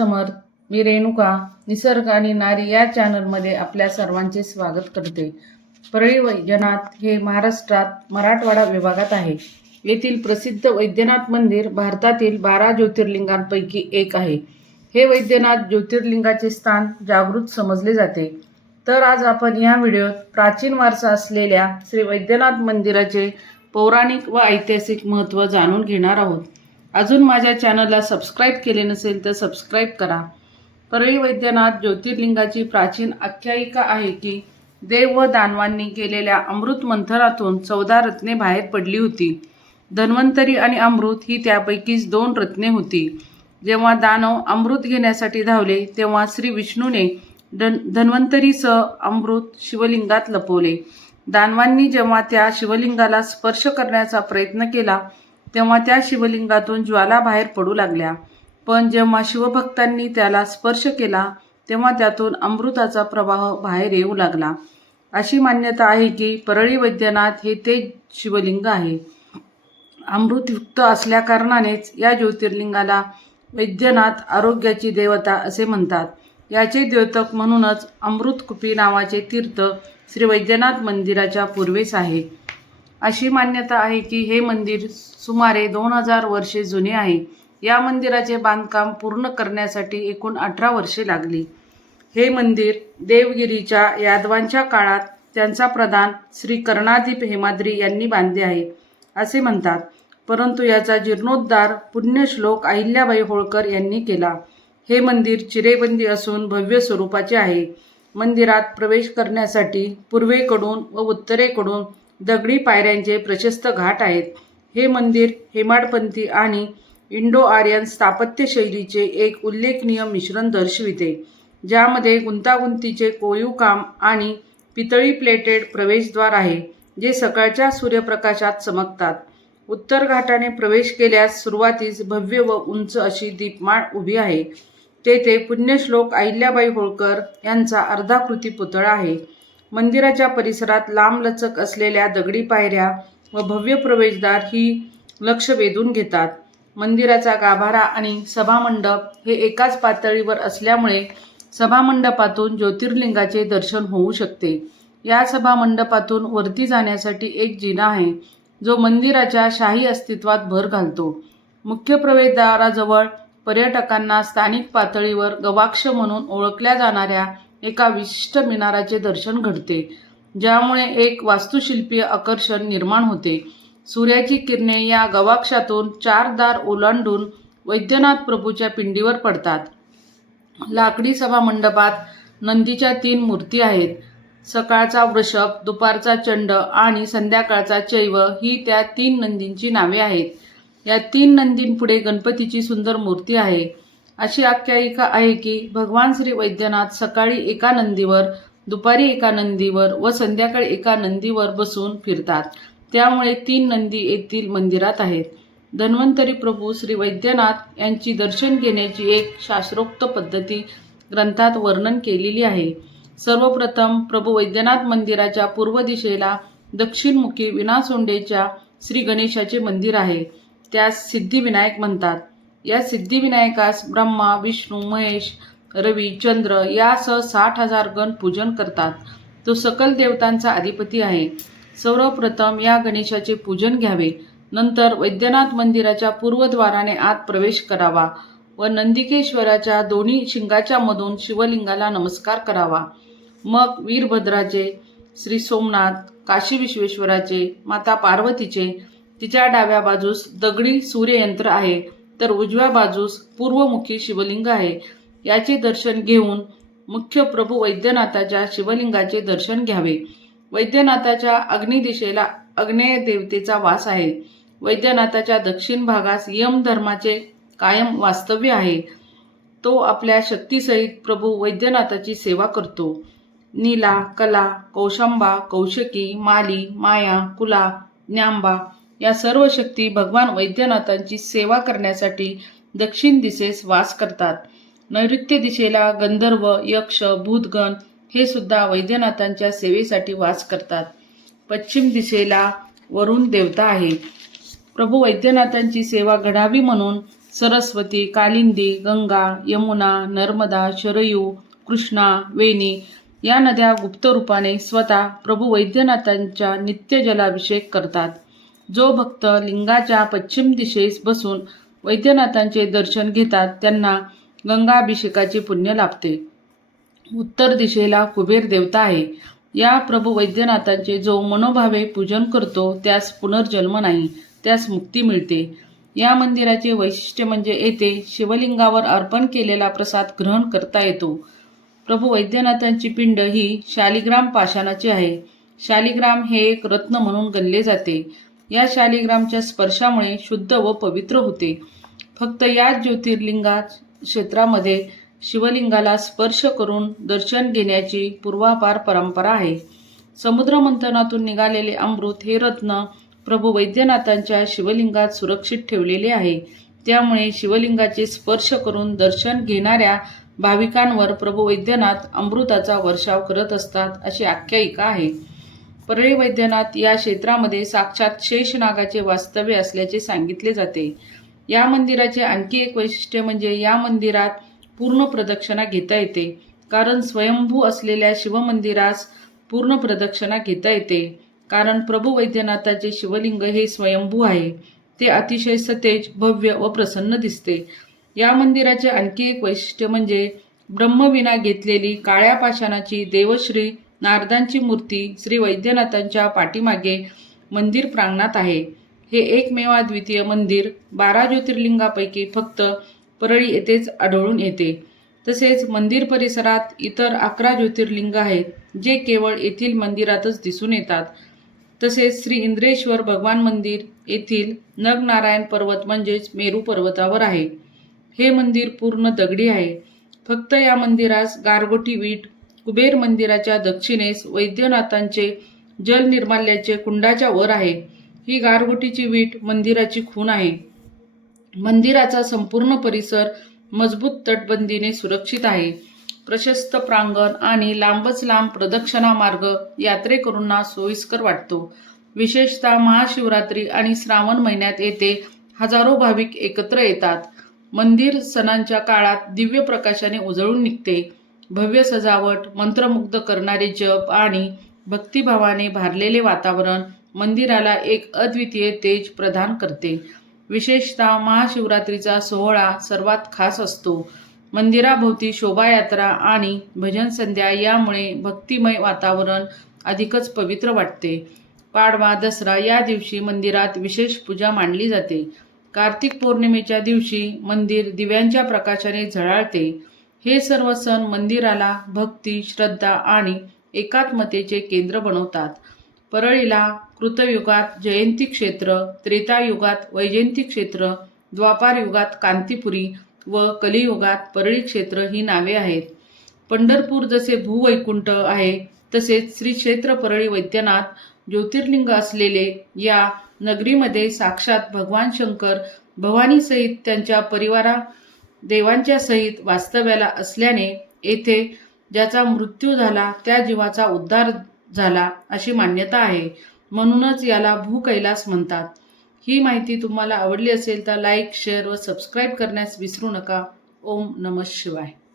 समर्थ मी रेणुका निसर्ग आणि नारी या चॅनलमध्ये आपल्या सर्वांचे स्वागत करते. परळी वैद्यनाथ हे महाराष्ट्रात मराठवाडा विभागात आहे. येथील प्रसिद्ध वैद्यनाथ मंदिर भारतातील बारा ज्योतिर्लिंगांपैकी एक आहे. हे वैद्यनाथ ज्योतिर्लिंगाचे स्थान जागृत समजले जाते. तर आज आपण या व्हिडिओत प्राचीन वारसा असलेल्या श्री वैद्यनाथ मंदिराचे पौराणिक व ऐतिहासिक महत्त्व जाणून घेणार आहोत. अजून माझ्या चॅनलला सबस्क्राईब केले नसेल तर सबस्क्राईब करा. परळी वैद्यनाथ ज्योतिर्लिंगाची प्राचीन आख्यायिका आहे की देव व दानवांनी केलेल्या अमृत मंथनातून चौदा रत्ने बाहेर पडली होती. धन्वंतरी आणि अमृत ही त्यापैकीच दोन रत्ने होती. जेव्हा दानव अमृत घेण्यासाठी धावले तेव्हा श्री विष्णूने धन धन्वंतरीसह अमृत शिवलिंगात लपवले. दानवांनी जेव्हा त्या शिवलिंगाला स्पर्श करण्याचा प्रयत्न केला तेव्हा त्या शिवलिंगातून ज्वाला बाहेर पडू लागल्या. पण जेव्हा शिवभक्तांनी त्याला स्पर्श केला तेव्हा त्यातून अमृताचा प्रवाह बाहेर येऊ लागला. अशी मान्यता आहे की परळी वैद्यनाथ हे ते शिवलिंग आहे. अमृतयुक्त असल्याकारणानेच या ज्योतिर्लिंगाला वैद्यनाथ आरोग्याची देवता असे म्हणतात. याचे द्योतक म्हणूनच अमृतकुपी नावाचे तीर्थ श्री वैद्यनाथ मंदिराच्या पूर्वेस आहे. अशी मान्यता आहे की हे मंदिर सुमारे दोन हजार वर्षे जुने आहे. या मंदिराचे बांधकाम पूर्ण करण्यासाठी एकूण अठरा वर्षे लागली. हे मंदिर देवगिरीच्या यादवांच्या काळात त्यांचा प्रधान श्री कर्णादीप हेमाद्री यांनी बांधले आहे असे म्हणतात. परंतु याचा जीर्णोद्धार पुण्यश्लोक अहिल्याबाई होळकर यांनी केला. हे मंदिर चिरेबंदी असून भव्य स्वरूपाचे आहे. मंदिरात प्रवेश करण्यासाठी पूर्वेकडून व उत्तरेकडून दगडी पायऱ्यांचे प्रशस्त घाट आहेत. हे मंदिर हेमाडपंथी आणि इंडो आर्यन स्थापत्यशैलीचे एक उल्लेखनीय मिश्रण दर्शविते ज्यामध्ये गुंतागुंतीचे कोरीव काम आणि पितळी प्लेटेड प्रवेशद्वार आहे जे सकाळच्या सूर्यप्रकाशात चमकतात. उत्तर घाटाने प्रवेश केल्यास सुरुवातीस भव्य व उंच अशी दीपमाळ उभी आहे. तेथे पुण्यश्लोक अहिल्याबाई होळकर यांचा अर्धाकृती पुतळा आहे. मंदिराच्या परिसरात लांबलचक असलेल्या दगडी पायऱ्या व भव्य प्रवेशद्वार ही लक्ष वेधून घेतात. मंदिराचा गाभारा आणि सभामंडप हे एकाच पातळीवर असल्यामुळे सभामंडपातून ज्योतिर्लिंगाचे दर्शन होऊ शकते. या सभामंडपातून वरती जाण्यासाठी एक जिना आहे जो मंदिराच्या शाही अस्तित्वात भर घालतो. मुख्य प्रवेशद्वाराजवळ पर्यटकांना स्थानिक पातळीवर गवाक्ष म्हणून ओळखल्या जाणाऱ्या एका विशिष्ट मिनाराचे दर्शन घडते ज्यामुळे एक वास्तुशिल्पीय आकर्षण निर्माण होते. सूर्याची किरणे या गवाक्षातून चार दार ओलांडून वैद्यनाथ प्रभूच्या पिंडीवर पडतात. लाकडी सभा मंडपात नंदीच्या तीन मूर्ती आहेत. सकाळचा वृषभ दुपारचा चंड आणि संध्याकाळचा चैव ही त्या तीन नंदींची नावे आहेत. या तीन नंदींपुढे गणपतीची सुंदर मूर्ती आहे. अशी आख्यायिका आहे की भगवान श्री वैद्यनाथ सकाळी एका नंदीवर दुपारी एका नंदीवर व संध्याकाळी एका नंदीवर बसून फिरतात. त्यामुळे तीन नंदी येथील मंदिरात आहेत. धन्वंतरी प्रभू श्री वैद्यनाथ यांची दर्शन घेण्याची एक शास्त्रोक्त पद्धती ग्रंथात वर्णन केलेली आहे. सर्वप्रथम प्रभू वैद्यनाथ मंदिराच्या पूर्व दिशेला दक्षिणमुखी विनासोंडेच्या श्री गणेशाचे मंदिर आहे. त्यास सिद्धिविनायक म्हणतात. या सिद्धिविनायकास ब्रह्मा विष्णू महेश रवी चंद्र यासह साठ हजार गण पूजन करतात. तो सकल देवतांचा अधिपती आहे. सर्वप्रथम या गणेशाचे पूजन घ्यावे. नंतर वैद्यनाथ मंदिराच्या पूर्वद्वाराने आत प्रवेश करावा व नंदिकेश्वराच्या दोन्ही शिंगाच्या मधून शिवलिंगाला नमस्कार करावा. मग वीरभद्राचे श्री सोमनाथ काशी विश्वेश्वराचे माता पार्वतीचे तिच्या डाव्या बाजूस दगडी सूर्ययंत्र आहे. तर उजव्या बाजूस पूर्वमुखी शिवलिंग आहे. याचे दर्शन घेऊन मुख्य प्रभू वैद्यनाथाच्या शिवलिंगाचे दर्शन घ्यावे. वैद्यनाथाच्या अग्निदिशेला अग्नेय देवतेचा वास आहे. वैद्यनाथाच्या दक्षिण भागास यम धर्माचे कायम वास्तव्य आहे. तो आपल्या शक्तीसहित प्रभू वैद्यनाथाची सेवा करतो. नीला कला कौशंबा कौशकी माली माया कुला ज्ञांबा या सर्व शक्ती भगवान वैद्यनाथांची सेवा करण्यासाठी दक्षिण दिशेस वास करतात. नैऋत्य दिशेला गंधर्व यक्ष भूतगण हे सुद्धा वैद्यनाथांच्या सेवेसाठी वास करतात. पश्चिम दिशेला वरुण देवता आहे. प्रभू वैद्यनाथांची सेवा घडावी म्हणून सरस्वती कालिंदी गंगा यमुना नर्मदा शरयू कृष्णा वेणी या नद्या गुप्त रूपाने स्वतः प्रभू वैद्यनाथांच्या नित्य जलाभिषेक करतात. जो भक्त लिंगाच्या पश्चिम दिशेस बसून वैद्यनाथांचे दर्शन घेतात त्यांना गंगाभिषेकाचे पुण्य लाभते. उत्तर दिशेला कुबेर देवता आहे. या प्रभू वैद्यनाथांचे जो मनोभावे पूजन करतो त्यास पुनर्जन्म नाही त्यास मुक्ती मिळते. या मंदिराचे वैशिष्ट्य म्हणजे येथे शिवलिंगावर अर्पण केलेला प्रसाद ग्रहण करता येतो. प्रभू वैद्यनाथांची पिंड ही शालिग्राम पाषाणाची आहे. शालिग्राम हे एक रत्न म्हणून गणले जाते. या शालिग्रामच्या स्पर्शामुळे शुद्ध व पवित्र होते. फक्त याच ज्योतिर्लिंगा क्षेत्रामध्ये शिवलिंगाला स्पर्श करून दर्शन घेण्याची पूर्वापार परंपरा आहे. समुद्रमंथनातून निघालेले अमृत हे रत्न प्रभू वैद्यनाथांच्या शिवलिंगात सुरक्षित ठेवलेले आहे. त्यामुळे शिवलिंगाचे स्पर्श करून दर्शन घेणाऱ्या भाविकांवर प्रभू वैद्यनाथ अमृताचा वर्षाव करत असतात अशी आख्यायिका आहे. परळी वैद्यनाथ या क्षेत्रामध्ये साक्षात शेषनागाचे वास्तव्य असल्याचे सांगितले जाते. या मंदिराचे आणखी एक वैशिष्ट्य म्हणजे या मंदिरात पूर्ण प्रदक्षिणा घेता येते. कारण स्वयंभू असलेल्या शिवमंदिरास पूर्ण प्रदक्षिणा घेता येते. कारण प्रभू वैद्यनाथाचे शिवलिंग हे स्वयंभू आहे. ते अतिशय सतेज भव्य व प्रसन्न दिसते. या मंदिराचे आणखी एक वैशिष्ट्य म्हणजे ब्रह्मविना घेतलेली काळ्या पाषाणाची देवश्री नारदांची मूर्ती श्री वैद्यनाथांच्या पाठीमागे मंदिर प्रांगणात आहे. हे एकमेवाद्वितीय मंदिर बारा ज्योतिर्लिंगापैकी फक्त परळी येथेच आढळून येते. तसेच मंदिर परिसरात इतर अकरा ज्योतिर्लिंग आहेत जे केवळ येथील मंदिरातच दिसून येतात. तसेच श्री इंद्रेश्वर भगवान मंदिर येथील नगनारायण पर्वत म्हणजेच मेरू पर्वतावर आहे. हे मंदिर पूर्ण दगडी आहे. फक्त या मंदिरास गारगोटी वीट कुबेर मंदिराच्या दक्षिणेस वैद्यनाथांचे जल निर्माल्याचे कुंडाच्या वर आहे. ही गारगोटीची वीट मंदिराची खून आहे. मंदिराचा संपूर्ण परिसर मजबूत तटबंदीने सुरक्षित आहे. प्रशस्त प्रांगण आणि लांबच लांब प्रदक्षिणा मार्ग यात्रेकरूंना सोयीस्कर वाटतो. विशेषतः महाशिवरात्री आणि श्रावण महिन्यात येथे हजारो भाविक एकत्र येतात. मंदिर सणांच्या काळात दिव्य प्रकाशाने उजळून निघते. भव्य सजावट मंत्रमुग्ध करणारे जप आणि भक्तिभावाने भारलेले वातावरण मंदिराला एक अद्वितीय तेज प्रदान करते. विशेषतः महाशिवरात्रीचा सोहळा सर्वात खास असतो. मंदिराभोवती शोभायात्रा आणि भजन संध्या यामुळे भक्तिमय वातावरण अधिकच पवित्र वाटते. पाडवा दसरा या दिवशी मंदिरात विशेष पूजा मांडली जाते. कार्तिक पौर्णिमेच्या दिवशी मंदिर दिव्यांच्या प्रकाशाने झळाळते. हे सर्व सण मंदिराला भक्ती श्रद्धा आणि एकात्मतेचे केंद्र बनवतात. परळीला कृतयुगात जयंती क्षेत्र त्रेतायुगात वैजयंती क्षेत्र द्वापार युगात कांतीपुरी व कलियुगात परळी क्षेत्र ही नावे आहेत. पंढरपूर जसे भूवैकुंठ आहे तसेच श्री क्षेत्र परळी वैद्यनाथ ज्योतिर्लिंग असलेले या नगरीमध्ये साक्षात भगवान शंकर भवानीसहित त्यांच्या परिवारा देवांच्या सहित वास्तव्याला असल्याने येथे ज्याचा मृत्यू झाला त्या जीवाचा उद्धार झाला अशी मान्यता आहे. म्हणूनच याला भूकैलास म्हणतात. ही माहिती तुम्हाला आवडली असेल तर लाईक शेअर व सबस्क्राईब करण्यास विसरू नका. ओम नमः शिवाय.